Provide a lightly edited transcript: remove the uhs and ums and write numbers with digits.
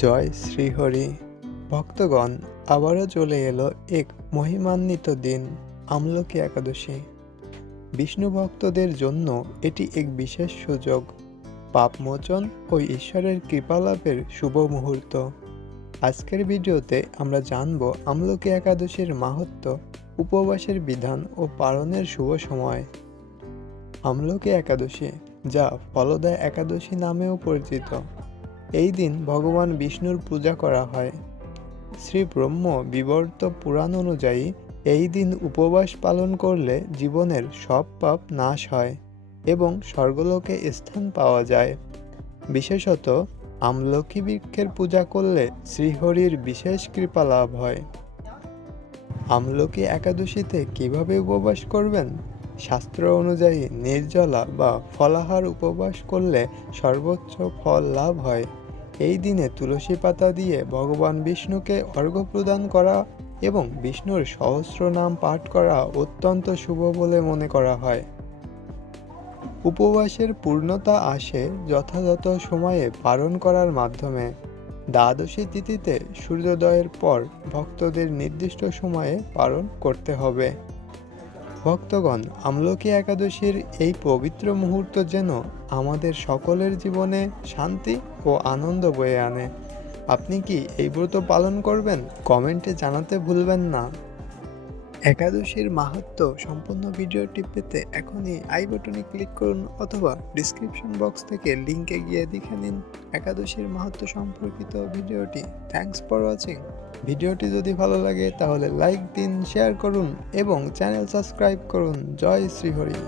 জয় শ্রীহরি। ভক্তগণ, আবারও চলে এলো এক মহিমান্বিত দিন, আমলকি একাদশী। বিষ্ণু ভক্তদের জন্য এটি এক বিশেষ সুযোগ, পাপমোচন ও ঈশ্বরের কৃপালাভের শুভ মুহূর্ত। আজকের ভিডিওতে আমরা জানব আমলকি একাদশীর মাহাত্ম্য, উপবাসের বিধান ও পালনের শুভ সময়। আমলকি একাদশী, যা ফলদা একাদশী নামেও পরিচিত, এই দিন ভগবান বিষ্ণুর পূজা করা হয়। শ্রী ব্রহ্ম বিবর্ত পুরাণ অনুযায়ী এই দিন উপবাস পালন করলে জীবনের সব পাপ নাশ হয় এবং স্বর্গলোকে স্থান পাওয়া যায়। বিশেষত আমলকি বৃক্ষের পূজা করলে শ্রীহরির বিশেষ কৃপা লাভ হয়। আমলকি একাদশীতে কিভাবে উপবাস করবেন? শাস্ত্র অনুযায়ী নির্জলা বা ফলাহার উপবাস করলে সর্বোচ্চ ফল লাভ হয়। এই দিনে তুলসী পাতা দিয়ে ভগবান বিষ্ণুকে অর্ঘ্য প্রদান করা এবং বিষ্ণুর সহস্র নাম পাঠ করা অত্যন্ত শুভ বলে মনে করা হয়। উপবাসের পূর্ণতা আসে যথাযথ সময়ে পালন করার মাধ্যমে। দ্বাদশী তিথিতে সূর্যোদয়ের পর ভক্তদের নির্দিষ্ট সময়ে পালন করতে হবে। ভক্তগণ, আমলকি একাদশীর এই পবিত্র মুহূর্ত যেন আমাদের সকলের জীবনে শান্তি ও আনন্দ বয়ে আনে। আপনি কি এই ব্রত পালন করবেন? কমেন্টে জানাতে ভুলবেন না। একাদশীর মাহাত্ম্য সম্পূর্ণ ভিডিওটি পেতে এখনই আই বাটনে ক্লিক করুন অথবা ডিসক্রিপশন বক্স থেকে লিঙ্কে গিয়ে দেখে নিন একাদশীর মাহাত্ম্য সম্পর্কিত ভিডিওটি। Thanks for watching. ভিডিওটি যদি ভালো লাগে তাহলে লাইক দিন, শেয়ার করুন এবং চ্যানেল সাবস্ক্রাইব করুন। জয় শ্রীহরি।